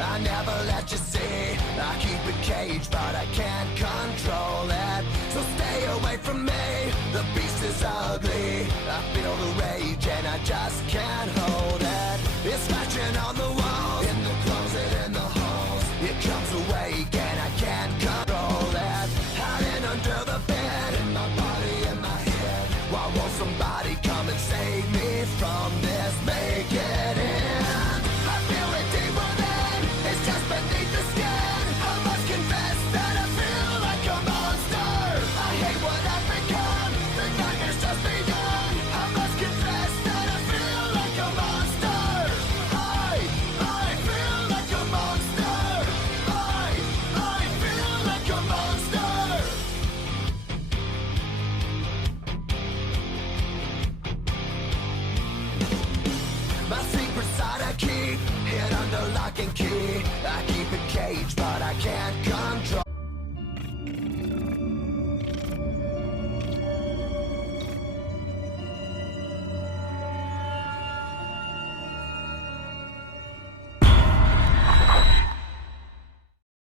I never let you see. I keep it caged, but I can't control it. So stay away from me, the beast is ugly. I feel the rage and I just can't hold it. It's scratching on the walls, in the closet, in the halls. It comes awake and I can't control it. Hiding under the bed, in my body, in my head. Why won't somebody come and save me from this? Make it end. I feel it deep within, it's just beneath the skin.